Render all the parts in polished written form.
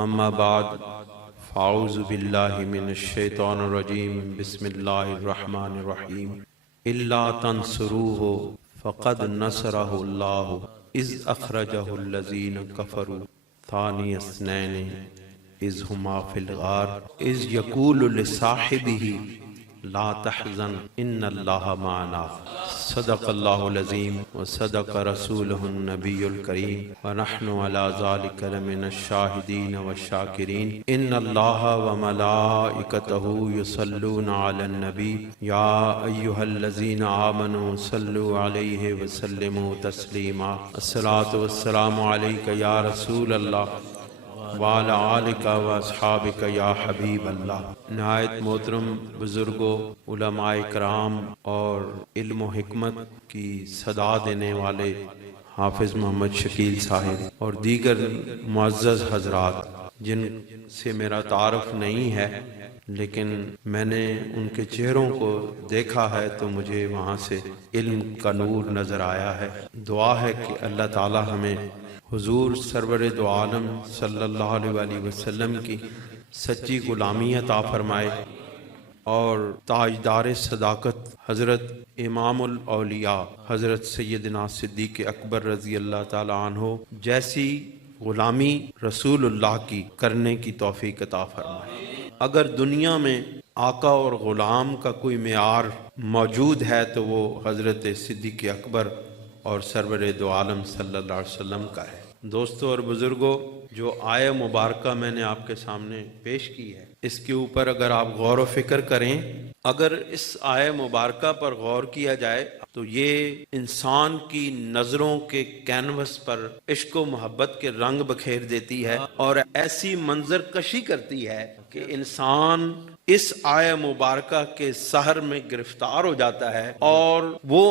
اما بعد فاعوذ باللہ من الشیطان الرجیم بسم اللہ الرحمن الرحیم الا تنصروه فقد نصرہ اللہ اذ اخرجہ الذین کفروا ثانی اثنین اذ ہما فی الغار اذ یقول لصاحبہ لا تحزن ان اللہ معنا صدق اللہ العظیم وصدق رسولہ النبی الکریم ونحن علی ذلک لمن الشاہدین والشاکرین ان اللہ وملائکتہ یصلون علی النبی یا ایہا الذین آمنوا صلوا علیہ وسلموا تسلیما الصلاۃ والسلام علیک یا رسول اللہ وعلی آلک و اصحابک یا حبیب اللہ۔ نہایت محترم بزرگوں، علماء کرام اور علم و حکمت کی صدا دینے والے حافظ محمد شکیل صاحب اور دیگر معزز حضرات جن سے میرا تعارف نہیں ہے لیکن میں نے ان کے چہروں کو دیکھا ہے تو مجھے وہاں سے علم کا نور نظر آیا ہے۔ دعا ہے کہ اللہ تعالی ہمیں حضور سرور دو عالم صلی اللہ علیہ وآلہ وسلم کی سچی غلامی عطا فرمائے اور تاجدار صداقت حضرت امام الاولیاء حضرت سیدنا صدیق اکبر رضی اللہ تعالی عنہ جیسی غلامی رسول اللہ کی کرنے کی توفیق عطا فرمائے۔ اگر دنیا میں آقا اور غلام کا کوئی معیار موجود ہے تو وہ حضرت صدیق اکبر اور سرور دو عالم صلی اللہ علیہ وسلم کا ہے۔ دوستو اور بزرگوں، جو آیہ مبارکہ میں نے آپ کے سامنے پیش کی ہے اس کے اوپر اگر آپ غور و فکر کریں، اگر اس آیہ مبارکہ پر غور کیا جائے تو یہ انسان کی نظروں کے کینوس پر عشق و محبت کے رنگ بکھیر دیتی ہے اور ایسی منظر کشی کرتی ہے کہ انسان اس آیہ مبارکہ کے سحر میں گرفتار ہو جاتا ہے اور وہ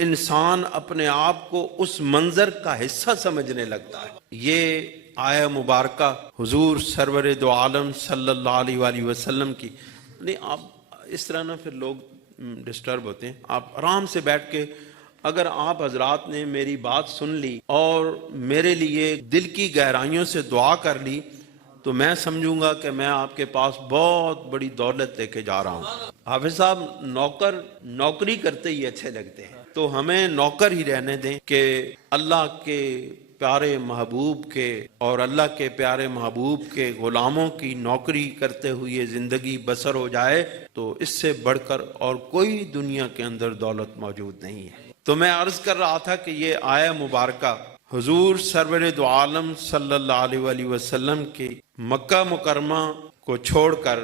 انسان اپنے آپ کو اس منظر کا حصہ سمجھنے لگتا ہے۔ یہ آیہ مبارکہ حضور سرور دو عالم صلی اللہ علیہ وآلہ وسلم کی نہیں، آپ اس طرح نہ پھر لوگ ڈسٹرب ہوتے ہیں۔ آپ آرام سے بیٹھ کے اگر آپ حضرات نے میری بات سن لی اور میرے لیے دل کی گہرائیوں سے دعا کر لی تو میں سمجھوں گا کہ میں آپ کے پاس بہت بڑی دولت لے کے جا رہا ہوں۔ حافظ صاحب نوکری کرتے ہی اچھے لگتے ہیں تو ہمیں نوکر ہی رہنے دیں کہ اللہ کے پیارے محبوب کے اور اللہ کے پیارے محبوب کے غلاموں کی نوکری کرتے ہوئے زندگی بسر ہو جائے تو اس سے بڑھ کر اور کوئی دنیا کے اندر دولت موجود نہیں ہے۔ تو میں عرض کر رہا تھا کہ یہ آیہ مبارکہ حضور سرور دو عالم صلی اللہ علیہ وآلہ وسلم کی مکہ مکرمہ کو چھوڑ کر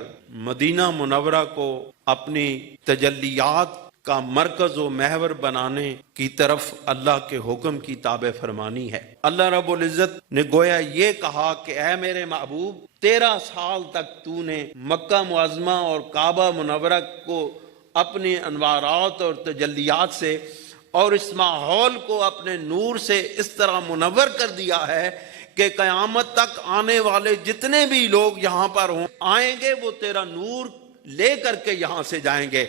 مدینہ منورہ کو اپنی تجلیات کا مرکز و محور بنانے کی طرف اللہ کے حکم کی تابع فرمانی ہے۔ اللہ رب العزت نے گویا یہ کہا کہ اے میرے محبوب 13 سال تک تو نے مکہ معظمہ اور کعبہ منورہ کو اپنے انوارات اور تجلیات سے اور اس ماحول کو اپنے نور سے اس طرح منور کر دیا ہے کہ قیامت تک آنے والے جتنے بھی لوگ یہاں پر آئیں گے وہ تیرا نور لے کر کے یہاں سے جائیں گے۔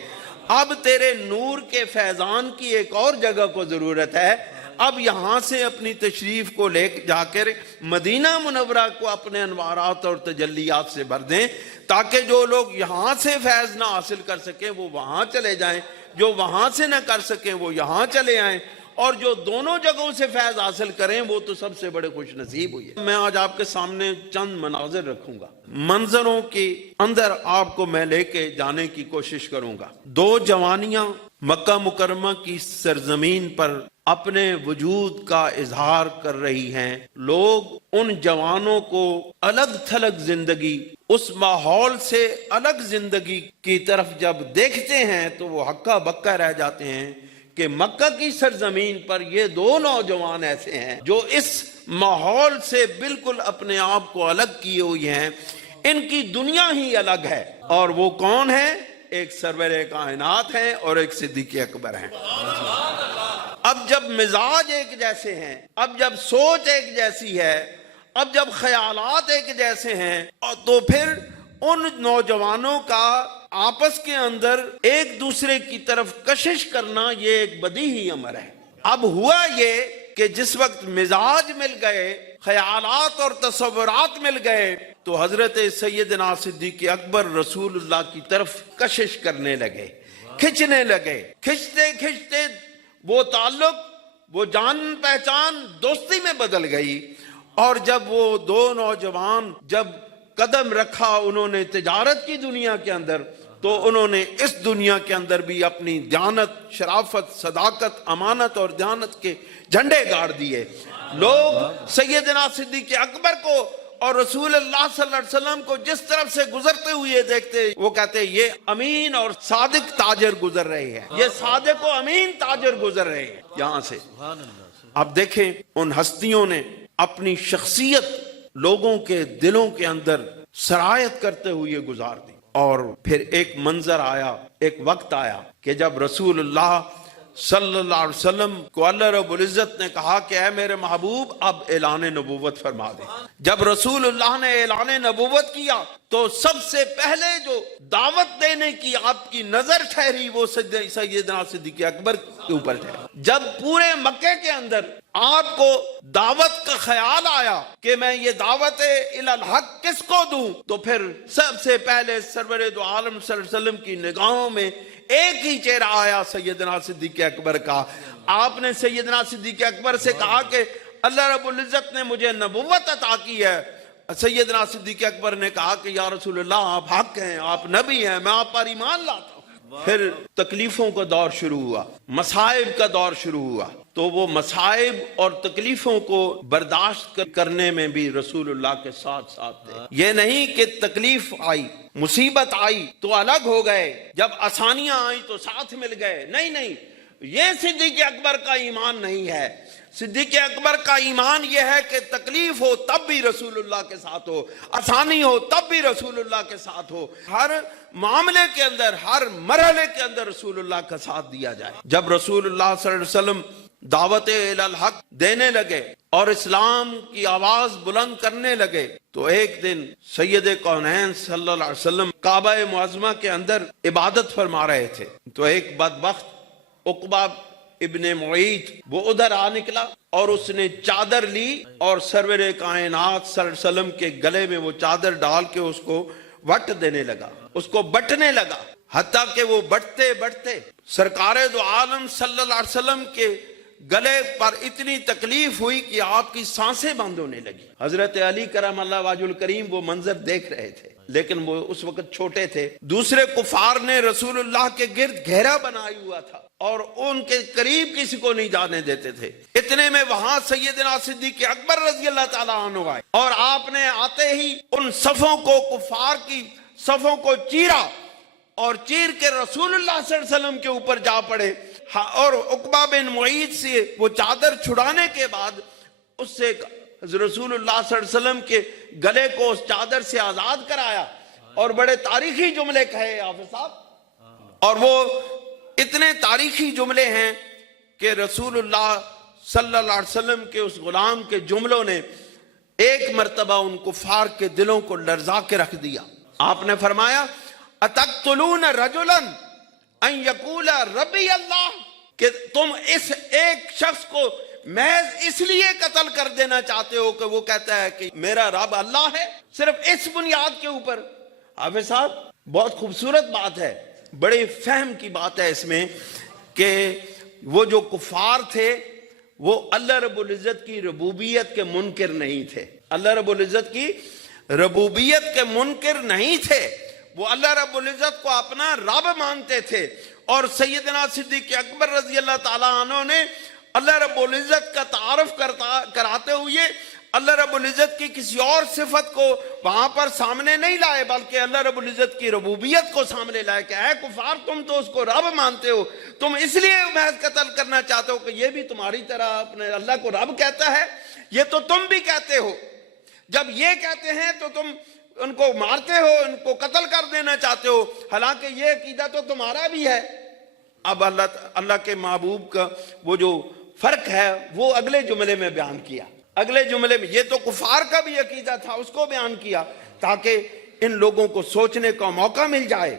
اب تیرے نور کے فیضان کی ایک اور جگہ کو ضرورت ہے، اب یہاں سے اپنی تشریف کو لے جا کر مدینہ منورہ کو اپنے انوارات اور تجلیات سے بھر دیں تاکہ جو لوگ یہاں سے فیض نہ حاصل کر سکیں وہ وہاں چلے جائیں، جو وہاں سے نہ کر سکیں وہ یہاں چلے آئیں، اور جو دونوں جگہوں سے فیض حاصل کریں وہ تو سب سے بڑے خوش نصیب ہوئی ہے۔ میں آج آپ کے سامنے چند مناظر رکھوں گا، منظروں کے اندر آپ کو میں لے کے جانے کی کوشش کروں گا۔ دو جوانیاں مکہ مکرمہ کی سرزمین پر اپنے وجود کا اظہار کر رہی ہیں۔ لوگ ان جوانوں کو الگ تھلگ زندگی، اس ماحول سے الگ زندگی کی طرف جب دیکھتے ہیں تو وہ ہکا بکا رہ جاتے ہیں کہ مکہ کی سرزمین پر یہ دو نوجوان ایسے ہیں جو اس ماحول سے بالکل اپنے آپ کو الگ کیے ہوئے ہیں، ان کی دنیا ہی الگ ہے۔ اور وہ کون ہے؟ ایک سرور کائنات ہیں اور ایک صدیق اکبر ہیں۔ اب جب مزاج ایک جیسے ہیں، اب جب سوچ ایک جیسی ہے، اب جب خیالات ایک جیسے ہیں تو پھر ان نوجوانوں کا آپس کے اندر ایک دوسرے کی طرف کشش کرنا یہ ایک بدیہی امر ہے۔ اب ہوا یہ کہ جس وقت مزاج مل گئے، خیالات اور تصورات مل گئے تو حضرت سیدنا صدیق اکبر رسول اللہ کی طرف کشش کرنے لگے، کھچنے لگے، کھچتے کھچتے وہ تعلق، وہ جان پہچان دوستی میں بدل گئی۔ اور جب وہ دو نوجوان جب قدم رکھا انہوں نے تجارت کی دنیا کے اندر، تو انہوں نے اس دنیا کے اندر بھی اپنی دیانت، شرافت، صداقت، امانت اور دیانت کے جھنڈے گاڑ دیے۔ لوگ سیدنا صدیق اکبر کو اور رسول اللہ صلی اللہ علیہ وسلم کو جس طرف سے گزرتے ہوئے دیکھتے، وہ کہتے یہ امین اور صادق تاجر گزر رہے ہیں، یہ صادق و امین تاجر گزر رہے ہیں یہاں سے۔ اب دیکھیں ان ہستیوں نے اپنی شخصیت لوگوں کے دلوں کے اندر سرایت کرتے ہوئے گزار دی۔ اور پھر ایک منظر آیا، ایک وقت آیا کہ جب رسول اللہ صلی اللہ علیہ وسلم کو اللہ رب العزت نے کہا کہ اے میرے محبوب اب اعلان نبوت فرما دے۔ جب رسول اللہ نے اعلان نبوت کیا تو سب سے پہلے جو دعوت دینے کی آپ کی نظر ٹھہری وہ سیدنا صدیق اکبر کے اوپر ٹھہری۔ جب پورے مکے کے اندر آپ کو دعوت کا خیال آیا کہ میں یہ دعوت الی الحق کس کو دوں، تو پھر سب سے پہلے سرور دو عالم صلی اللہ علیہ وسلم کی نگاہوں میں ایک ہی چہرہ آیا سیدنا صدیق اکبر کا۔ آپ نے سیدنا صدیق اکبر سے کہا کہ اللہ رب العزت نے مجھے نبوت عطا کی ہے۔ سیدنا صدیق اکبر نے کہا کہ یا رسول اللہ آپ حق ہیں، آپ نبی ہیں، میں آپ پر ایمان لاتا ہوں۔ پھر تکلیفوں کا دور شروع ہوا، مصائب کا دور شروع ہوا، تو وہ مصائب اور تکلیفوں کو برداشت کرنے میں بھی رسول اللہ کے ساتھ ساتھ تھے۔ یہ نہیں کہ تکلیف آئی، مصیبت آئی تو الگ ہو گئے، جب آسانیاں آئی تو ساتھ مل گئے، نہیں، یہ صدیق اکبر کا ایمان نہیں ہے۔ صدیق اکبر کا ایمان یہ ہے کہ تکلیف ہو تب بھی رسول اللہ کے ساتھ ہو، آسانی ہو تب بھی رسول اللہ کے ساتھ ہو، ہر معاملے کے اندر، ہر مرحلے کے اندر رسول اللہ کا ساتھ دیا جائے۔ جب رسول اللہ صلی اللہ علیہ وسلم دعوت الی الحق دینے لگے اور اسلام کی آواز بلند کرنے لگے تو ایک دن سید کونین صلی اللہ علیہ وسلم کعبہ معظمہ کے اندر عبادت فرما رہے تھے، تو ایک بدبخت عقبہ ابن معیط وہ ادھر آ نکلا اور اس نے چادر لی اور سرور کائنات صلی اللہ علیہ وسلم کے گلے میں وہ چادر ڈال کے اس کو وٹ دینے لگا، اس کو بٹنے لگا، حتیٰ کہ وہ بٹتے بٹتے سرکار دو عالم صلی اللہ علیہ وسلم کے گلے پر اتنی تکلیف ہوئی کہ آپ کی سانسیں بند ہونے لگی۔ حضرت علی کرم اللہ وجہ الکریم وہ منظر دیکھ رہے تھے، لیکن وہ اس وقت چھوٹے تھے۔ دوسرے کفار نے رسول اللہ کے گرد گھیرا بنایا ہوا تھا اور ان کے قریب کسی کو نہیں جانے دیتے تھے۔ اتنے میں وہاں سیدنا صدیق اکبر رضی اللہ تعالیٰ عنہ آئے اور آپ نے آتے ہی ان صفوں کو، کفار کی صفوں کو چیرا اور چیر کے رسول اللہ صلی اللہ علیہ وسلم کے اوپر جا پڑے، اور عقبہ بن معیط سے وہ چادر چھڑانے کے بعد اس سے رسول اللہ صلی اللہ علیہ وسلم کے گلے کو اس چادر سے آزاد کرایا اور بڑے تاریخی جملے کہے حافظ صاحب، اور وہ اتنے تاریخی جملے ہیں کہ رسول اللہ صلی اللہ علیہ وسلم کے اس غلام کے جملوں نے ایک مرتبہ ان کفار کے دلوں کو لرزا کے رکھ دیا۔ آپ نے فرمایا اتقتلون رجلا ان یقول ربی اللہ، کہ تم اس ایک شخص کو محض اس لیے قتل کر دینا چاہتے ہو کہ وہ کہتا ہے کہ میرا رب اللہ ہے، صرف اس بنیاد کے اوپر۔ حافظ صاحب بہت خوبصورت بات ہے، بڑے فہم کی بات ہے اس میں کہ وہ جو کفار تھے وہ اللہ رب العزت کی ربوبیت کے منکر نہیں تھے، اللہ رب العزت کی ربوبیت کے منکر نہیں تھے، وہ اللہ رب العزت کو اپنا رب مانتے تھے۔ اور سیدنا صدیق اکبر رضی اللہ تعالیٰ عنہ نے اللہ رب العزت کا تعارف کراتے ہوئے اللہ رب العزت کی کسی اور صفت کو وہاں پر سامنے نہیں لائے، بلکہ اللہ رب العزت کی ربوبیت کو سامنے لائے کہ اے کفار تم تو اس کو رب مانتے ہو، تم اس لیے محض قتل کرنا چاہتے ہو کہ یہ بھی تمہاری طرح اپنے اللہ کو رب کہتا ہے، یہ تو تم بھی کہتے ہو، جب یہ کہتے ہیں تو تم ان کو مارتے ہو، ان کو قتل کر دینا چاہتے ہو، حالانکہ یہ عقیدہ تو تمہارا بھی ہے۔ اب اللہ کے محبوب کا وہ جو فرق ہے وہ اگلے جملے میں بیان کیا، اگلے جملے میں یہ تو کفار کا بھی عقیدہ تھا اس کو بیان کیا تاکہ ان لوگوں کو سوچنے کا موقع مل جائے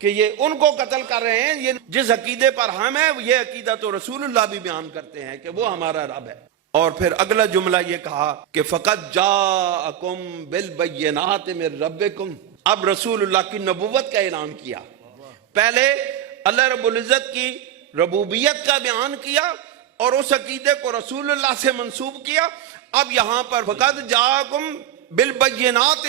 کہ یہ ان کو قتل کر رہے ہیں، یہ جس عقیدے پر ہم ہیں یہ عقیدہ تو رسول اللہ بھی بیان کرتے ہیں کہ وہ ہمارا رب ہے۔ اور پھر اگلا جملہ یہ کہا کہ فقط جاءکم بالبینات من ربکم. اب رسول اللہ کی نبوت کا اعلان کیا. پہلے اللہ رب العزت کی ربوبیت کا بیان کیا اور اس عقیدے کو رسول اللہ سے منسوب کیا. اب یہاں پر فقط جاءکم بالبینات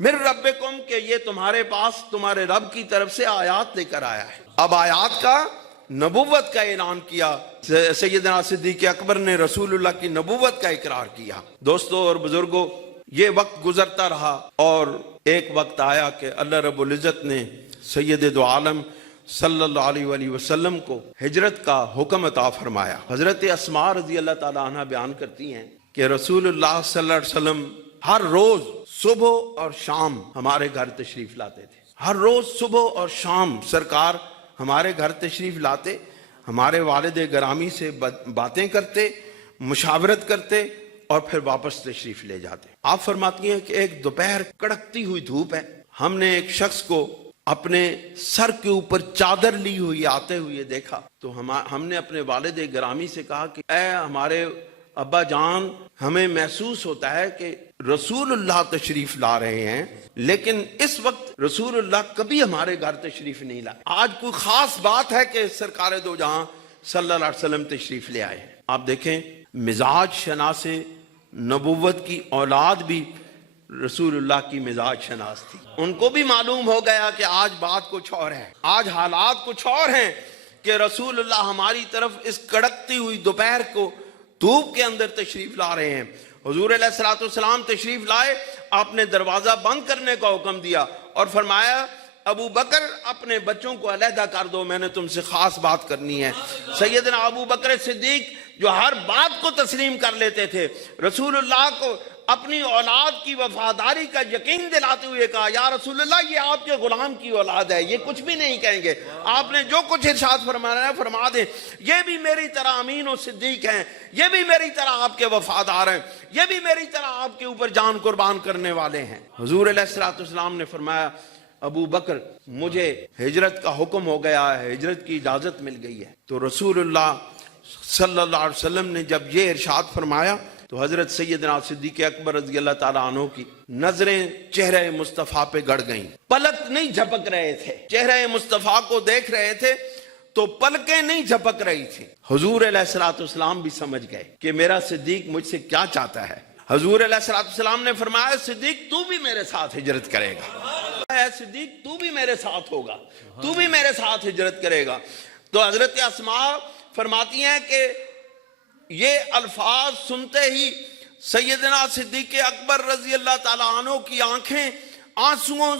من ربکم کہ یہ تمہارے پاس تمہارے رب کی طرف سے آیات لے کر آیا ہے. اب آیات کا نبوت کا اعلان کیا. سیدنا صدیق اکبر نے رسول اللہ کی نبوت کا اقرار کیا. دوستو اور بزرگوں، یہ وقت گزرتا رہا اور ایک وقت آیا کہ اللہ رب العزت نے سید دو عالم صلی اللہ علیہ وآلہ وسلم کو ہجرت کا حکم عطا فرمایا. حضرت اسماء رضی اللہ تعالیٰ عنہ بیان کرتی ہیں کہ رسول اللہ صلی اللہ علیہ وسلم ہر روز صبح اور شام ہمارے گھر تشریف لاتے تھے. ہر روز صبح اور شام سرکار ہمارے گھر تشریف لاتے، ہمارے والد گرامی سے باتیں کرتے، مشاورت کرتے اور پھر واپس تشریف لے جاتے. آپ فرماتی ہیں کہ ایک دوپہر کڑکتی ہوئی دھوپ ہے، ہم نے ایک شخص کو اپنے سر کے اوپر چادر لی ہوئی آتے ہوئے دیکھا تو ہم نے اپنے والد گرامی سے کہا کہ اے ہمارے ابا جان، ہمیں محسوس ہوتا ہے کہ رسول اللہ تشریف لا رہے ہیں، لیکن اس وقت رسول اللہ کبھی ہمارے گھر تشریف نہیں لائے. آج کوئی خاص بات ہے کہ سرکار دو جہاں صلی اللہ علیہ وسلم تشریف لے آئے ہیں. آپ دیکھیں مزاج شناس نبوت کی اولاد بھی رسول اللہ کی مزاج شناس تھی. ان کو بھی معلوم ہو گیا کہ آج بات کچھ اور ہے، آج حالات کچھ اور ہیں کہ رسول اللہ ہماری طرف اس کڑکتی ہوئی دوپہر کو دھوپ کے اندر تشریف لا رہے ہیں. حضور علیہ الصلوۃ والسلام تشریف لائے، آپ نے دروازہ بند کرنے کا حکم دیا اور فرمایا ابو بکر اپنے بچوں کو علیحدہ کر دو، میں نے تم سے خاص بات کرنی ہے. سیدنا ابو بکر صدیق جو ہر بات کو تسلیم کر لیتے تھے، رسول اللہ کو اپنی اولاد کی وفاداری کا یقین دلاتے ہوئے کہا یا رسول اللہ یہ آپ کے غلام کی اولاد ہے، یہ کچھ بھی نہیں کہیں گے، آپ نے جو کچھ ارشاد فرمانا ہے فرما دیں. یہ بھی میری طرح امین و صدیق ہیں، یہ بھی میری طرح آپ کے وفادار ہیں، یہ بھی میری طرح آپ کے اوپر جان قربان کرنے والے ہیں. حضور علیہ الصلوۃ والسلام نے فرمایا ابو بکر مجھے ہجرت کا حکم ہو گیا ہے، ہجرت کی اجازت مل گئی ہے. تو رسول اللہ صلی اللہ علیہ وسلم نے جب یہ ارشاد فرمایا تو حضرت سیدنا صدیق اکبر رضی اللہ تعالیٰ عنہ کی نظریں چہرے مصطفیٰ پہ گڑ گئیں. پلک نہیں جھپک رہے تھے، چہرے مصطفیٰ کو دیکھ رہے تھے تو پلکیں نہیں جھپک رہی تھی. حضور علیہ الصلوۃ والسلام بھی سمجھ گئے کہ میرا صدیق مجھ سے کیا چاہتا ہے. حضور علیہ الصلوۃ والسلام نے فرمایا صدیق تو بھی میرے ساتھ ہجرت کرے گا، اے صدیق تو بھی میرے ساتھ ہوگا، تو بھی میرے ساتھ ہجرت کرے گا. تو حضرت اسماء فرماتی ہیں کہ یہ الفاظ سنتے ہی سیدنا صدیق اکبر رضی اللہ تعالیٰ عنہ کی آنکھیں آنسوؤں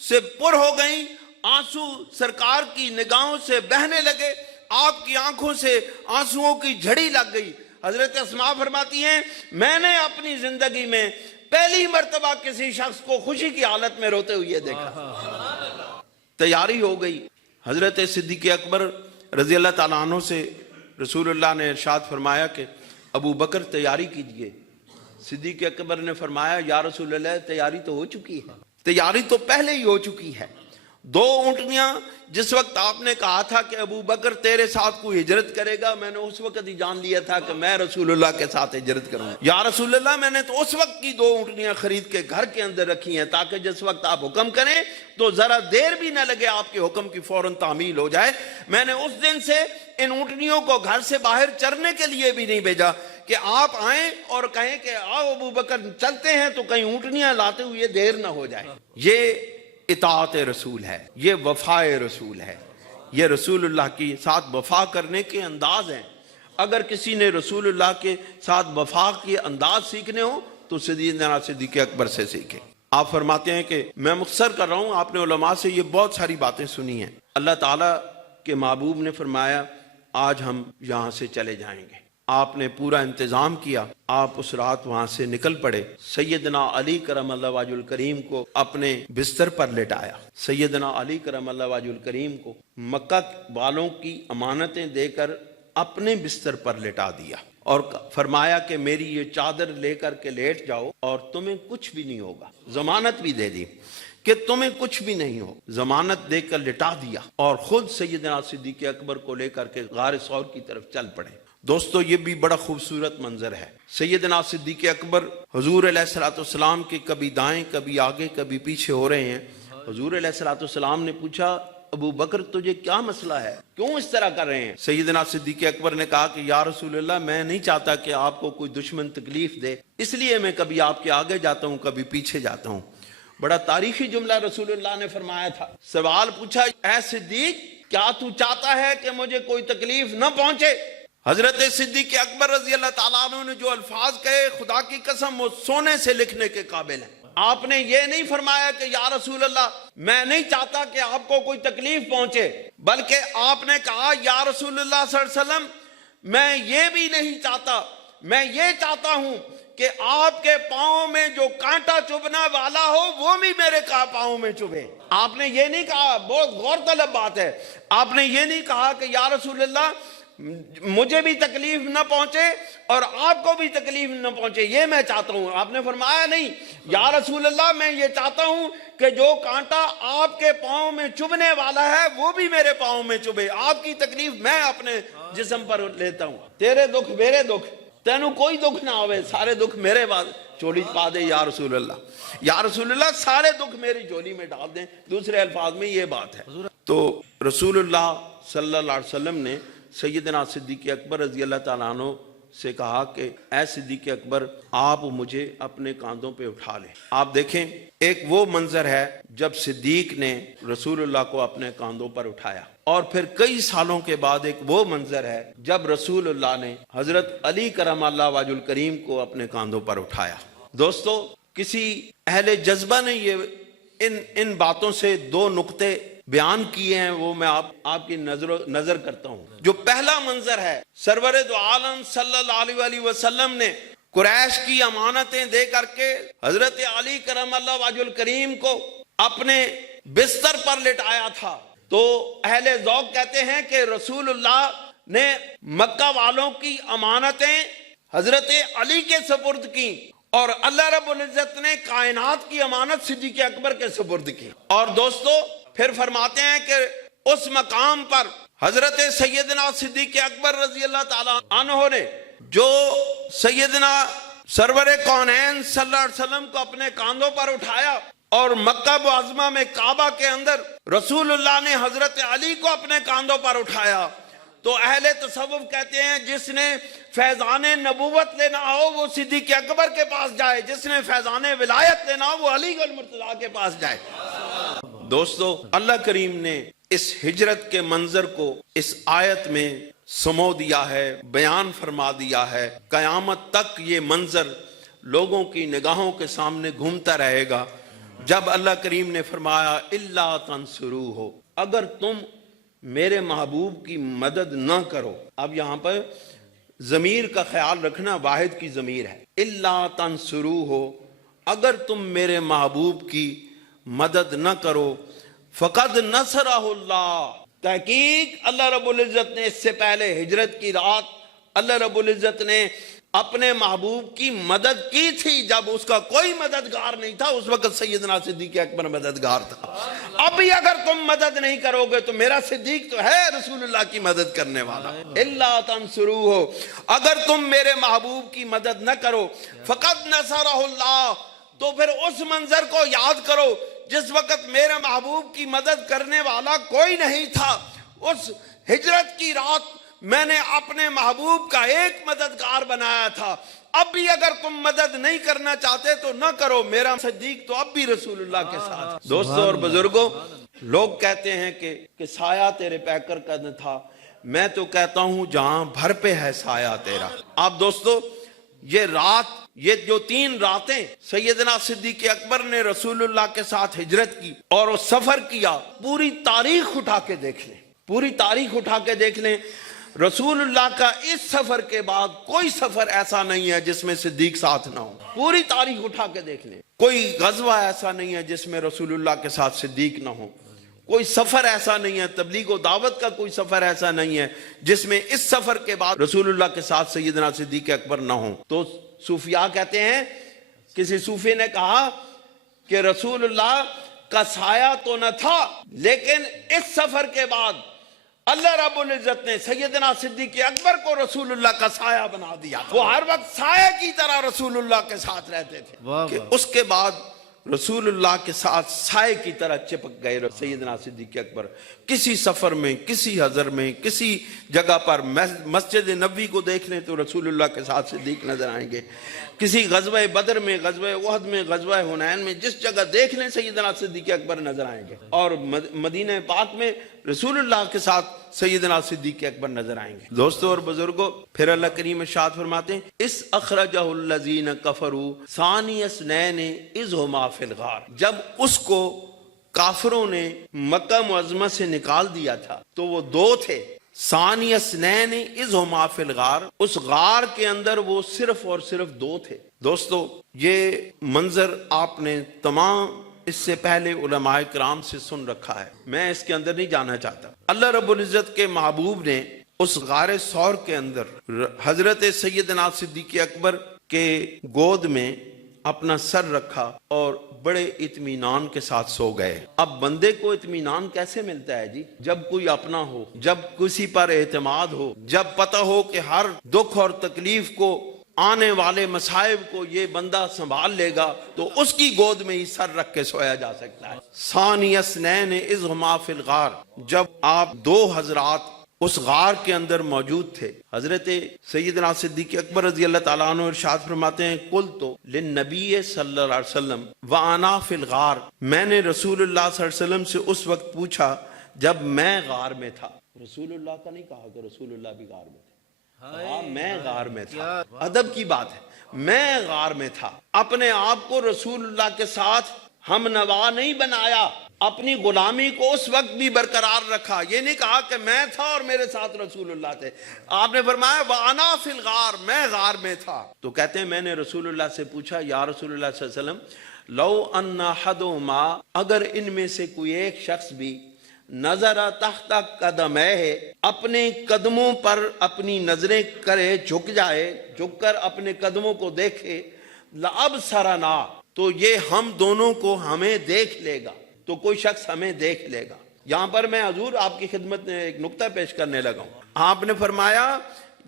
سے پر ہو گئیں، آنسو سرکار کی نگاہوں سے بہنے لگے، آپ کی آنکھوں سے آنسوؤں کی جھڑی لگ گئی. حضرت اسماء فرماتی ہیں میں نے اپنی زندگی میں پہلی مرتبہ کسی شخص کو خوشی کی حالت میں روتے ہوئے دیکھا. تیاری ہو گئی. حضرت صدیق اکبر رضی اللہ تعالیٰ عنہ سے رسول اللہ نے ارشاد فرمایا کہ ابو بکر تیاری کیجئے. صدیق اکبر نے فرمایا یا رسول اللہ تیاری تو ہو چکی ہے، تیاری تو پہلے ہی ہو چکی ہے. 2 اونٹنیاں جس وقت آپ نے کہا تھا کہ ابو بکر تیرے ساتھ کوئی ہجرت کرے گا، میں نے اس وقت ہی جان لیا تھا کہ میں رسول اللہ کے ساتھ ہجرت کروں. یا رسول اللہ میں نے تو اس وقت کی 2 اونٹنیاں خرید کے گھر کے اندر رکھی ہیں تاکہ جس وقت آپ حکم کریں تو ذرا دیر بھی نہ لگے، آپ کے حکم کی فوراً تعمیل ہو جائے. میں نے اس دن سے ان اونٹنیوں کو گھر سے باہر چرنے کے لیے بھی نہیں بھیجا کہ آپ آئیں اور کہیں کہ آؤ ابو بکر چلتے ہیں تو کہیں اونٹنیاں لاتے ہوئے دیر نہ ہو جائے. یہ اطاعت رسول ہے، یہ وفائے رسول ہے، یہ رسول اللہ کے ساتھ وفا کرنے کے انداز ہیں. اگر کسی نے رسول اللہ کے ساتھ وفا کے انداز سیکھنے ہو تو سیدنا صدیق اکبر سے سیکھیں. آپ فرماتے ہیں کہ میں مختصر کر رہا ہوں، آپ نے علماء سے یہ بہت ساری باتیں سنی ہیں. اللہ تعالیٰ کے محبوب نے فرمایا آج ہم یہاں سے چلے جائیں گے. آپ نے پورا انتظام کیا، آپ اس رات وہاں سے نکل پڑے. سیدنا علی کرم اللہ وجہ الکریم کو اپنے بستر پر لٹایا. سیدنا علی کرم اللہ وجہ الکریم کو مکہ والوں کی امانتیں دے کر اپنے بستر پر لٹا دیا اور فرمایا کہ میری یہ چادر لے کر کے لیٹ جاؤ اور تمہیں کچھ بھی نہیں ہوگا. ضمانت بھی دے دی کہ تمہیں کچھ بھی نہیں ہو. ضمانت دے کر لٹا دیا اور خود سیدنا صدیق اکبر کو لے کر کے غار ثور کی طرف چل پڑے. دوستو یہ بھی بڑا خوبصورت منظر ہے. سیدنا صدیق اکبر حضور علیہ الصلوۃ والسلام کے کبھی دائیں کبھی آگے کبھی پیچھے ہو رہے ہیں. حضور علیہ الصلوۃ والسلام نے پوچھا ابو بکر تجھے کیا مسئلہ ہے, کیوں اس طرح کر رہے ہیں؟ سیدنا صدیق اکبر نے کہا کہ یا رسول اللہ میں نہیں چاہتا کہ آپ کو کوئی دشمن تکلیف دے, اس لیے میں کبھی آپ کے آگے جاتا ہوں کبھی پیچھے جاتا ہوں. بڑا تاریخی جملہ رسول اللہ نے فرمایا تھا. سوال پوچھا اے صدیق کیا تو چاہتا ہے کہ مجھے کوئی تکلیف نہ پہنچے؟ حضرت صدیق اکبر رضی اللہ تعالیٰ عنہ نے جو الفاظ کہے خدا کی قسم وہ سونے سے لکھنے کے قابل ہیں. آپ نے یہ نہیں فرمایا کہ یا رسول اللہ میں نہیں چاہتا کہ آپ کو کوئی تکلیف پہنچے, بلکہ آپ نے کہا یا رسول اللہ صلی اللہ علیہ وسلم میں یہ بھی نہیں چاہتا, میں یہ چاہتا ہوں کہ آپ کے پاؤں میں جو کانٹا چبھنے والا ہو وہ بھی میرے پاؤں میں چبھے. آپ نے یہ نہیں کہا, بہت غور طلب بات ہے, آپ نے یہ نہیں کہا کہ یا رسول اللہ مجھے بھی تکلیف نہ پہنچے اور آپ کو بھی تکلیف نہ پہنچے, یہ میں چاہتا ہوں. آپ نے فرمایا نہیں یا رسول اللہ میں یہ چاہتا ہوں کہ جو کانٹا آپ کے پاؤں میں چبھنے والا ہے وہ بھی میرے پاؤں میں چبھے, آپ کی تکلیف میں اپنے جسم پر لیتا ہوں. تیرے دکھ میرے دکھ, تینوں کوئی دکھ نہ ہوئے, سارے دکھ میرے بعد چولی پا دے یا رسول اللہ. یا رسول اللہ سارے دکھ میری جولی میں ڈال دیں. دوسرے الفاظ میں یہ بات ہے. تو رسول اللہ صلی اللہ علیہ وسلم نے سیدنا صدیق اکبر رضی اللہ تعالیٰ عنہ سے کہا کہ اے صدیق اکبر آپ مجھے اپنے کاندھوں پہ اٹھا لیں. آپ دیکھیں ایک وہ منظر ہے جب صدیق نے رسول اللہ کو اپنے کاندھوں پر اٹھایا, اور پھر کئی سالوں کے بعد ایک وہ منظر ہے جب رسول اللہ نے حضرت علی کرم اللہ وجہ الکریم کو اپنے کاندھوں پر اٹھایا. دوستو کسی اہل جذبہ نے یہ ان باتوں سے دو نقطے بیان کیے ہیں, وہ میں آپ کی نظر کرتا ہوں. جو پہلا منظر ہے سرور دو عالم صلی اللہ علیہ وسلم نے قریش کی امانتیں دے کر کے حضرت علی کرم اللہ وجہ الکریم کو اپنے بستر پر لٹایا تھا. تو اہل ذوق کہتے ہیں کہ رسول اللہ نے مکہ والوں کی امانتیں حضرت علی کے سپرد کی اور اللہ رب العزت نے کائنات کی امانت صدیق اکبر کے سپرد کی. اور دوستو پھر فرماتے ہیں کہ اس مقام پر حضرت سیدنا صدیق اکبر رضی اللہ تعالیٰ عنہ نے جو سیدنا سرور کونین صلی اللہ علیہ وسلم کو اپنے کاندھوں پر اٹھایا اور مکہ معظمہ میں کعبہ کے اندر رسول اللہ نے حضرت علی کو اپنے کاندھوں پر اٹھایا. تو اہل تصوف کہتے ہیں جس نے فیضان نبوت لینا ہو وہ صدیق اکبر کے پاس جائے, جس نے فیضان ولایت لینا ہو وہ علی گڑھ مرتضیٰ کے پاس جائے. دوستو اللہ کریم نے اس ہجرت کے منظر کو اس آیت میں سمو دیا ہے, بیان فرما دیا ہے. قیامت تک یہ منظر لوگوں کی نگاہوں کے سامنے گھومتا رہے گا جب اللہ کریم نے فرمایا الا تنصروہ, اگر تم میرے محبوب کی مدد نہ کرو. اب یہاں پر ضمیر کا خیال رکھنا, واحد کی ضمیر ہے. الا تنصروہ, اگر تم میرے محبوب کی مدد نہ کرو, فقد نصرہ اللہ, تحقیق اللہ رب العزت نے اس سے پہلے ہجرت کی رات اللہ رب العزت نے اپنے محبوب کی مدد کی تھی جب اس کا کوئی مددگار نہیں تھا. اس وقت سیدنا صدیق اکبر مددگار تھا. ابھی اگر تم مدد نہیں کرو گے تو میرا صدیق تو ہے رسول اللہ کی مدد کرنے والا. الا تنصروہ, اگر تم میرے محبوب کی مدد نہ کرو, فقد نصرہ اللہ, تو پھر اس منظر کو یاد کرو جس وقت میرے محبوب کی مدد کرنے والا کوئی نہیں تھا. اس ہجرت کی رات میں نے اپنے محبوب کا ایک مددگار بنایا تھا. اب بھی اگر تم مدد نہیں کرنا چاہتے تو نہ کرو, میرا صدیق تو اب بھی رسول اللہ کے ساتھ. دوستو اور بزرگوں, لوگ کہتے ہیں کہ سایہ تیرے پیکر کا نہ تھا, میں تو کہتا ہوں جہاں بھر پہ ہے سایہ تیرا. آپ دوستو یہ رات, یہ جو 3 راتیں سیدنا صدیق اکبر نے رسول اللہ کے ساتھ ہجرت کی اور وہ سفر کیا, پوری تاریخ اٹھا کے دیکھ لیں, پوری تاریخ اٹھا کے دیکھ لیں. رسول اللہ کا اس سفر کے بعد کوئی سفر ایسا نہیں ہے جس میں صدیق ساتھ نہ ہو. پوری تاریخ اٹھا کے دیکھ لیں, کوئی غزوہ ایسا نہیں ہے جس میں رسول اللہ کے ساتھ صدیق نہ ہو. کوئی سفر ایسا نہیں ہے, تبلیغ و دعوت کا کوئی سفر ایسا نہیں ہے جس میں اس سفر کے بعد رسول اللہ کے ساتھ سیدنا صدیق اکبر نہ ہو. تو صوفیاء کہتے ہیں, کسی صوفی نے کہا کہ رسول اللہ کا سایہ تو نہ تھا لیکن اس سفر کے بعد اللہ رب العزت نے سیدنا صدیق اکبر کو رسول اللہ کا سایہ بنا دیا. وہ ہر وقت سایہ کی طرح رسول اللہ کے ساتھ رہتے تھے کہ اس کے بعد رسول اللہ کے ساتھ سائے کی طرح چپک گئے سیدنا صدیق اکبر. کسی سفر میں، کسی حضر میں، کسی جگہ پر مسجد نبوی کو دیکھ لیں تو رسول اللہ کے ساتھ صدیق نظر آئیں گے. کسی غزوہ بدر میں، غزوہ احد میں، غزوہ حنین میں، جس جگہ دیکھ لیں سیدنا صدیق اکبر نظر آئیں گے. اور مدینہ پاک میں رسول اللہ کے ساتھ سیدنا صدیق اکبر نظر آئیں گے. دوستو اور بزرگوں، پھر اللہ کریم ارشاد فرماتے ہیں اس اخرجہ الذین کفروا ثانی اثنین اذ ہما فی الغار. جب اس کو کافروں نے مکہ معظمہ سے نکال دیا تھا تو وہ دو تھے. ثانی اثنین اذ ہما فی الغار، اس غار کے اندر وہ صرف اور صرف دو تھے. دوستو یہ منظر آپ نے تمام اس سے پہلے علماء کرام سے سن رکھا ہے، میں اس کے اندر نہیں جانا چاہتا. اللہ رب العزت کے محبوب نے اس غار ثور کے اندر حضرت سیدنا صدیق اکبر کے گود میں اپنا سر رکھا اور بڑے اطمینان کے ساتھ سو گئے. اب بندے کو اطمینان کیسے ملتا ہے جی؟ جب کوئی اپنا ہو، جب کسی پر اعتماد ہو، جب پتہ ہو کہ ہر دکھ اور تکلیف کو، آنے والے مصائب کو یہ بندہ سنبھال لے گا تو اس کی گود میں ہی سر رکھ کے سویا جا سکتا ہے. ثانی اثنین اذ ہما فی الغار، جب آپ دو حضرات اس غار کے اندر موجود تھے. حضرت سیدنا صدیق اکبر رضی اللہ تعالیٰ عنہ ارشاد فرماتے ہیں قلت للنبی صلی اللہ علیہ وسلم وانا فی الغار، میں نے رسول اللہ صلی اللہ علیہ وسلم سے اس وقت پوچھا جب میں غار میں تھا. رسول اللہ کا نہیں کہا کہ رسول اللہ بھی غار میں تھے، کہا میں غار میں تھا. ادب کی بات ہے، میں غار میں تھا. اپنے آپ کو رسول اللہ کے ساتھ ہم نوا نہیں بنایا، اپنی غلامی کو اس وقت بھی برقرار رکھا. یہ نہیں کہا کہ میں تھا اور میرے ساتھ رسول اللہ تھے. آپ نے فرمایا وَأَنَا فِي الْغَارِ، میں غار میں تھا. تو کہتے ہیں میں نے رسول اللہ سے پوچھا یا رسول اللہ صلی اللہ علیہ وسلم لو ان احدہما، اگر ان میں سے کوئی ایک شخص بھی نظر تحت قدمہ، اپنے قدموں پر اپنی نظریں کرے، جھک جائے، جھک کر اپنے قدموں کو دیکھے، لَأَبْصَرَنَا، تو یہ ہم دونوں کو ہمیں دیکھ لے گا. تو کوئی شخص ہمیں دیکھ لے گا. یہاں پر میں حضور آپ کی خدمت میں ایک نقطہ پیش کرنے لگا ہوں. آپ نے فرمایا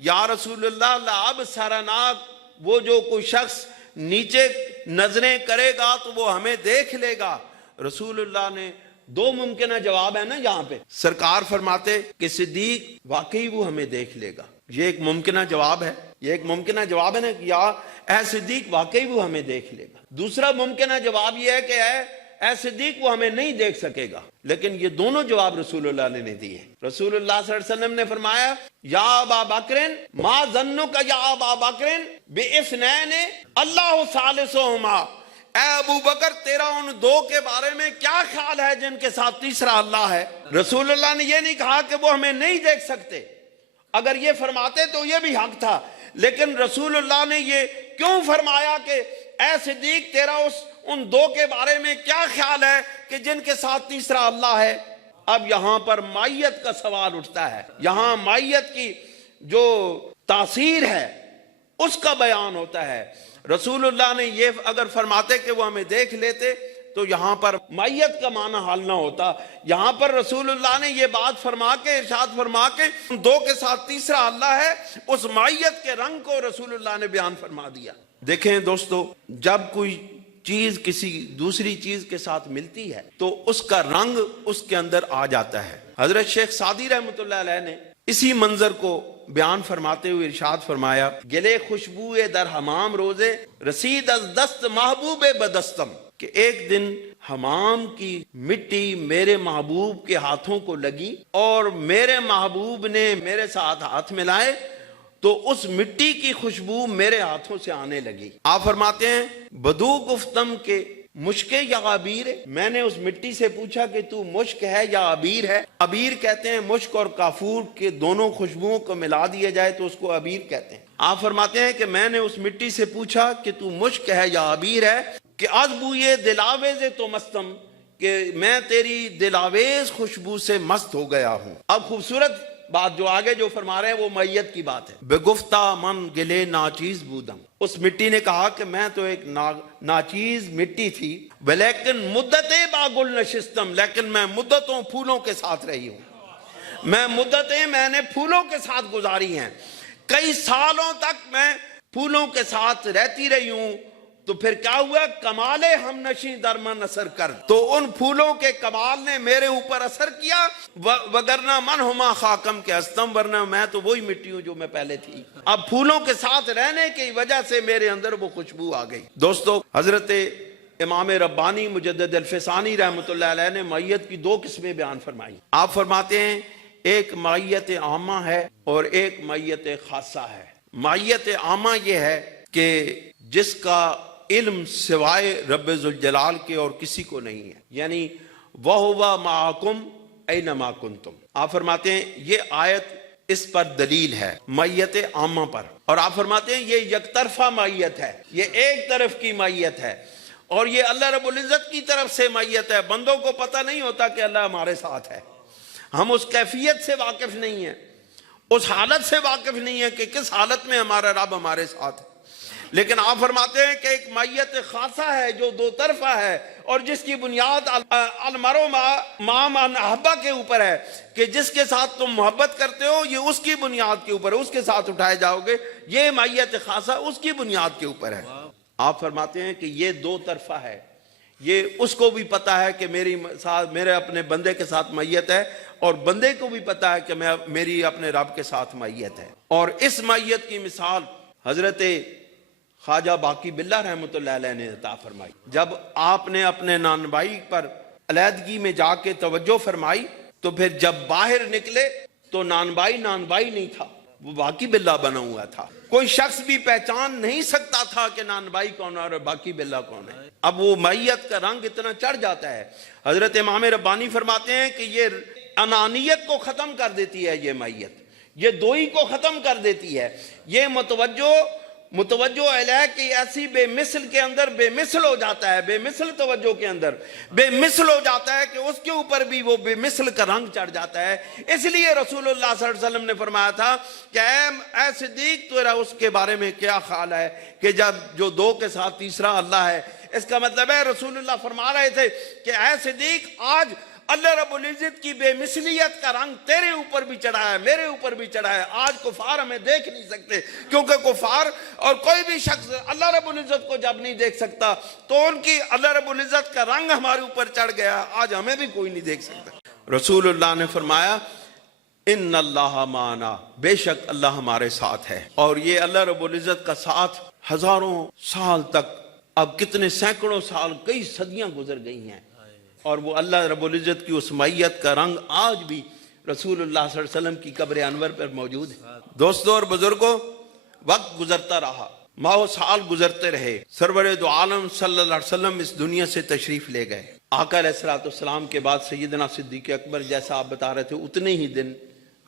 یا رسول اللہ لَأَبْصَرَنَا، وہ جو کوئی شخص نیچے نظریں کرے گا تو وہ ہمیں دیکھ لے گا. رسول اللہ نے دو ممکنہ جواب ہے نا یہاں پہ. سرکار فرماتے کہ صدیق واقعی وہ ہمیں دیکھ لے گا. یہ ایک ممکنہ جواب ہے، یہ ایک ممکنہ جواب ہے نا کہ یا اے صدیق واقعی وہ ہمیں دیکھ لے گا. دوسرا ممکنہ جواب یہ ہے کہ اے صدیق وہ ہمیں نہیں دیکھ سکے گا. لیکن یہ دونوں جواب رسول اللہ نے دیے. رسول اللہ صلی اللہ علیہ وسلم نے فرمایا یا ابا بکر ما ظنک یا ابا بکر باثنین اللہ ثالثہما، اے ابو بکر تیرا ان دو کے بارے میں کیا خیال ہے جن کے ساتھ تیسرا اللہ ہے. رسول اللہ نے یہ نہیں کہا کہ وہ ہمیں نہیں دیکھ سکتے. اگر یہ فرماتے تو یہ بھی حق تھا، لیکن رسول اللہ نے یہ کیوں فرمایا کہ اے صدیق تیرا ان دو کے بارے میں کیا خیال ہے کہ جن کے ساتھ تیسرا اللہ ہے. اب یہاں پر مائیت کا سوال اٹھتا ہے. یہاں مائیت کی جو تاثیر ہے اس کا بیان ہوتا ہے. رسول اللہ نے یہ اگر فرماتے کہ وہ ہمیں دیکھ لیتے تو یہاں پر مائیت کا معنی حال نہ ہوتا. یہاں پر رسول اللہ نے یہ بات فرما کے ارشاد فرما کے دو کے ساتھ تیسرا اللہ ہے، اس مائیت کے رنگ کو رسول اللہ نے بیان فرما دیا. دیکھیں دوستو، جب کوئی چیز کسی دوسری چیز کے ساتھ ملتی ہے تو اس کا رنگ اس کے اندر آ جاتا ہے. حضرت شیخ سعدی رحمۃ اللہ علیہ نے اسی منظر کو بیان فرماتے ہوئے ارشاد فرمایا گلے خوشبوئے در حمام روزے رسید از دست محبوب بدستم، کہ ایک دن حمام کی مٹی میرے محبوب کے ہاتھوں کو لگی اور میرے محبوب نے میرے ساتھ ہاتھ ملائے تو اس مٹی کی خوشبو میرے ہاتھوں سے آنے لگی. آپ فرماتے ہیں بدو گفتم کے مشک یا عبیر، میں نے اس مٹی سے پوچھا کہ تو مشک ہے یا عبیر ہے. عبیر کہتے ہیں مشک اور کافور کے دونوں خوشبوؤں کو ملا دیا جائے تو اس کو عبیر کہتے ہیں. آپ فرماتے ہیں کہ میں نے اس مٹی سے پوچھا کہ تو مشک ہے یا عبیر ہے، کہ از بوئے دلاویز تو مستم، کہ میں تیری دلاویز خوشبو سے مست ہو گیا ہوں. اب خوبصورت بات جو آگے جو فرما رہے ہیں وہ میت کی بات ہے. بے گفتہ من گلے ناچیز بودم، اس مٹی نے کہا کہ میں تو ایک ناچیز مٹی تھی، ولیکن مدت با گل نشستم، لیکن میں مدتوں پھولوں کے ساتھ رہی ہوں. میں مدتیں میں نے پھولوں کے ساتھ گزاری ہیں، کئی سالوں تک میں پھولوں کے ساتھ رہتی رہی ہوں، تو پھر کیا ہوا؟ کمال ہم نشیں درمن اثر کر، تو ان پھولوں کے کمال نے میرے اوپر اثر کیا، وگرنہ من ہما خاکم کے ہستم، ورنہ میں تو وہی مٹی ہوں جو میں پہلے تھی۔ اب پھولوں کے ساتھ رہنے کی وجہ سے میرے اندر وہ خوشبو آ گئی۔ دوستو، حضرت امام ربانی مجدد الفسانی رحمۃ اللہ علیہ نے معیت کی دو قسمیں بیان فرمائی۔ آپ فرماتے ہیں ایک معیت عامہ ہے اور ایک معیت خاصہ ہے۔ معیت عامہ یہ ہے کہ جس کا علم سوائے رب ذوالجلال کے اور کسی کو نہیں ہے، یعنی وَهُوَ مَعَكُمْ أَيْنَمَا كُنْتُمْ۔ آپ فرماتے ہیں یہ آیت اس پر دلیل ہے، معیت عامہ پر، اور آپ فرماتے ہیں یہ یک طرفہ معیت ہے، یہ ایک طرف کی معیت ہے، اور یہ اللہ رب العزت کی طرف سے معیت ہے۔ بندوں کو پتہ نہیں ہوتا کہ اللہ ہمارے ساتھ ہے، ہم اس کیفیت سے واقف نہیں ہیں، اس حالت سے واقف نہیں ہیں کہ کس حالت میں ہمارا رب ہمارے ساتھ ہے۔ لیکن آپ فرماتے ہیں کہ ایک معیت خاصہ ہے جو دو طرفہ ہے، اور جس کی بنیاد المرء مع من احب کے اوپر ہے، کہ جس کے ساتھ تم محبت کرتے ہو یہ اس کی بنیاد کے اوپر ہے، اس کے ساتھ اٹھائے جاؤ گے، یہ معیت خاصہ اس کی بنیاد کے اوپر ہے۔ آپ فرماتے ہیں کہ یہ دو طرفہ ہے، یہ اس کو بھی پتا ہے کہ میرے اپنے بندے کے ساتھ معیت ہے، اور بندے کو بھی پتا ہے کہ میری اپنے رب کے ساتھ معیت ہے۔ اور اس معیت کی مثال حضرت خواجہ باقی باللہ رحمۃ اللہ علیہ نے عطا فرمائی۔ جب آپ نے اپنے نانبائی پر علیحدگی میں جا کے توجہ فرمائی، تو پھر جب باہر نکلے تو نانبائی نہیں تھا، وہ باقی باللہ بنا ہوا تھا۔ کوئی شخص بھی پہچان نہیں سکتا تھا کہ نانبائی کون ہے اور باقی باللہ کون ہے۔ اب وہ معیت کا رنگ اتنا چڑھ جاتا ہے۔ حضرت امام ربانی فرماتے ہیں کہ یہ انانیت کو ختم کر دیتی ہے، یہ معیت یہ دوئی کو ختم کر دیتی ہے، یہ متوجہ علیہ کی ایسی بے مثل کے اندر بے مثل ہو جاتا ہے، بے مثل توجہ کے اندر بے مثل ہو جاتا ہے کہ اس کے اوپر بھی وہ بے مثل کا رنگ چڑھ جاتا ہے۔ اس لیے رسول اللہ صلی اللہ علیہ وسلم نے فرمایا تھا کہ اے صدیق تیرا اس کے بارے میں کیا خیال ہے کہ جب جو دو کے ساتھ تیسرا اللہ ہے۔ اس کا مطلب ہے رسول اللہ فرما رہے تھے کہ اے صدیق آج اللہ رب العزت کی بے مثلیت کا رنگ تیرے اوپر بھی چڑھا ہے، میرے اوپر بھی چڑھا ہے۔ آج کفار ہمیں دیکھ نہیں سکتے، کیونکہ کفار اور کوئی بھی شخص اللہ رب العزت کو جب نہیں دیکھ سکتا تو ان کی اللہ رب العزت کا رنگ ہمارے اوپر چڑھ گیا، آج ہمیں بھی کوئی نہیں دیکھ سکتا۔ رسول اللہ نے فرمایا ان اللہ معنا، بے شک اللہ ہمارے ساتھ ہے۔ اور یہ اللہ رب العزت کا ساتھ ہزاروں سال تک، اب کتنے سینکڑوں سال، کئی صدیاں گزر گئی ہیں، اور وہ اللہ رب العزت کی اس معیت کا رنگ آج بھی رسول اللہ صلی اللہ علیہ وسلم کی قبر انور پر موجود ہے۔ دوستوں اور بزرگوں، وقت گزرتا رہا، ماہ و سال گزرتے رہے، سرور دو عالم صلی اللہ علیہ وسلم اس دنیا سے تشریف لے گئے۔ آقا علیہ السلام کے بعد سیدنا صدیق اکبر جیسا آپ بتا رہے تھے اتنے ہی دن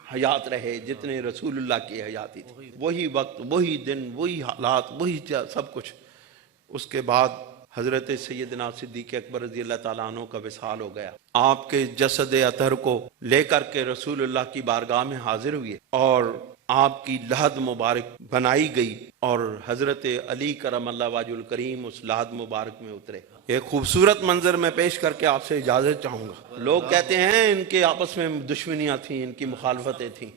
حیات رہے جتنے رسول اللہ کی حیاتی تھی، وہی وقت، وہی دن، وہی حالات، وہی سب کچھ۔ اس کے بعد حضرت سیدنا صدیق اکبر رضی اللہ تعالیٰ عنہ کا وصال ہو گیا۔ آپ کے جسد اطہر کو لے کر کے رسول اللہ کی بارگاہ میں حاضر ہوئے، اور آپ کی لحد مبارک بنائی گئی، اور حضرت علی کرم اللہ وجہ الکریم اس لحد مبارک میں اترے۔ ایک خوبصورت منظر میں پیش کر کے آپ سے اجازت چاہوں گا۔ لوگ کہتے ہیں ان کے آپس میں دشمنیاں تھیں، ان کی مخالفتیں تھیں،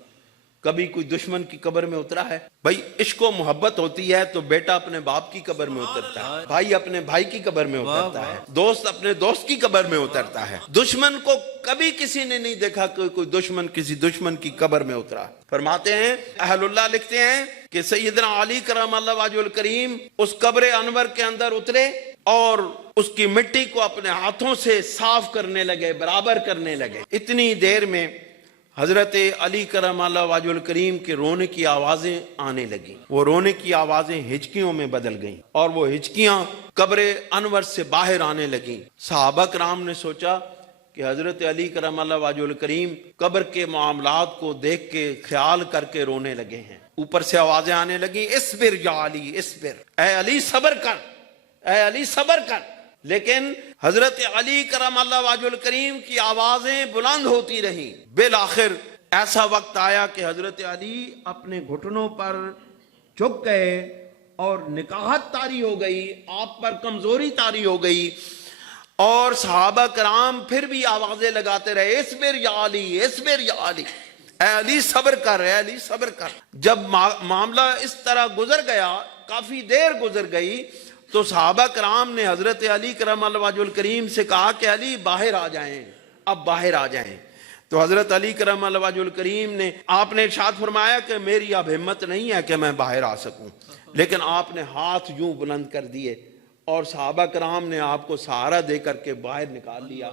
کبھی کوئی دشمن کی قبر میں اترا ہے؟ بھائی عشق و محبت ہوتی ہے تو بیٹا اپنے باپ کی قبر میں اترتا ہے، بھائی اپنے بھائی کی قبر میں اترتا ہے، دوست اپنے دوست کی قبر میں اترتا ہے۔ دشمن کو کبھی کسی نے نہیں دیکھا کہ کوئی دشمن کسی دشمن کی قبر میں اترا۔ فرماتے ہیں اہل اللہ لکھتے ہیں کہ سیدنا علی کرم اللہ وجہ الکریم اس قبر انور کے اندر اترے اور اس کی مٹی کو اپنے ہاتھوں سے صاف کرنے لگے، برابر کرنے لگے۔ اتنی دیر میں حضرت علی کرم اللہ وجہ الکریم کے رونے کی آوازیں آنے لگیں، وہ رونے کی آوازیں ہچکیوں میں بدل گئیں، اور وہ ہچکیاں قبر انور سے باہر آنے لگیں۔ صحابہ کرام نے سوچا کہ حضرت علی کرم اللہ وجہ الکریم قبر کے معاملات کو دیکھ کے خیال کر کے رونے لگے ہیں۔ اوپر سے آوازیں آنے لگیں اصبر یا علی اصبر، اے علی صبر کر، اے علی صبر کر۔ لیکن حضرت علی کرم اللہ وجہ الکریم کی آوازیں بلند ہوتی رہیں۔ بالآخر ایسا وقت آیا کہ حضرت علی اپنے گھٹنوں پر جھک گئے اور نکاہت طاری ہو گئی، آپ پر کمزوری طاری ہو گئی، اور صحابہ کرام پھر بھی آوازیں لگاتے رہے اصبر یا علی اصبر یا علی۔ اے علی صبر کر، اے علی صبر کر۔ جب معاملہ اس طرح گزر گیا، کافی دیر گزر گئی، تو صحابہ کرام نے حضرت علی کرم اللہ وجہ الکریم سے کہا کہ علی باہر آ جائیں، اب باہر آ جائیں۔ تو حضرت علی کرم اللہ وجہ الکریم نے، آپ نے ارشاد فرمایا کہ میری اب ہمت نہیں ہے کہ میں باہر آ سکوں، لیکن آپ نے ہاتھ یوں بلند کر دیے اور صحابہ کرام نے آپ کو سہارا دے کر کے باہر نکال لیا۔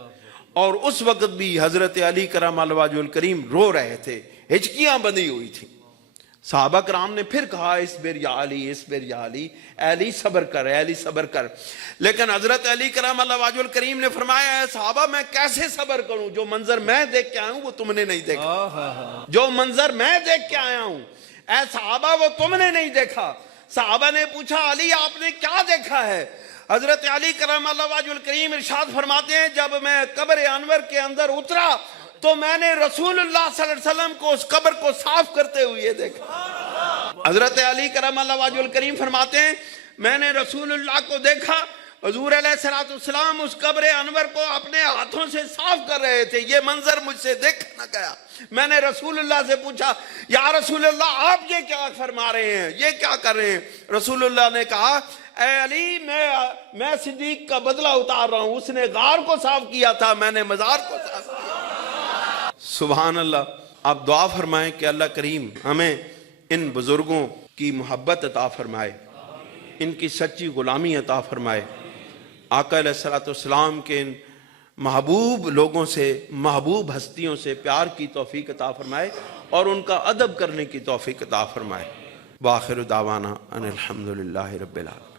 اور اس وقت بھی حضرت علی کرم اللہ وجہ الکریم رو رہے تھے، ہچکیاں بندھی ہوئی تھیں۔ صحابہ کرام نے پھر کہا اصبر یا علی، اصبر یا علی، اے علی صبر کر، اے علی صبر کر۔ لیکن حضرت علی کرم اللہ وجہ الکریم نے فرمایا اے صحابہ میں کیسے صبر کروں، جو منظر میں دیکھ کے آیا ہوں وہ تم نے نہیں دیکھا، جو منظر میں دیکھ کے آیا ہوں اے صحابہ وہ تم نے نہیں دیکھا۔ صحابہ نے پوچھا علی آپ نے کیا دیکھا ہے؟ حضرت علی کرم اللہ وجہ الکریم ارشاد فرماتے ہیں جب میں قبر انور کے اندر اترا تو میں نے رسول اللہ صلی اللہ علیہ وسلم کو اس قبر کو صاف کرتے ہوئے دیکھا۔ حضرت علی کرم اللہ وجہ الکریم فرماتے ہیں میں نے رسول اللہ کو دیکھا، حضور علیہ السلام اس قبر انور کو اپنے ہاتھوں سے صاف کر رہے تھے، یہ منظر مجھ سے دیکھا نہ گیا۔ میں نے رسول اللہ سے پوچھا یا رسول اللہ آپ یہ کیا فرما رہے ہیں، یہ کیا کر رہے ہیں؟ رسول اللہ نے کہا اے علی میں صدیق کا بدلہ اتار رہا ہوں، اس نے غار کو صاف کیا تھا، میں نے مزار کو صاف کیا۔ سبحان اللہ۔ آپ دعا فرمائیں کہ اللہ کریم ہمیں ان بزرگوں کی محبت عطا فرمائے، ان کی سچی غلامی عطا فرمائے، آقا علیہ السلام کے ان محبوب لوگوں سے، محبوب ہستیوں سے پیار کی توفیق عطا فرمائے اور ان کا ادب کرنے کی توفیق عطا فرمائے۔ وآخر دعوانا ان الحمدللہ رب العالمین۔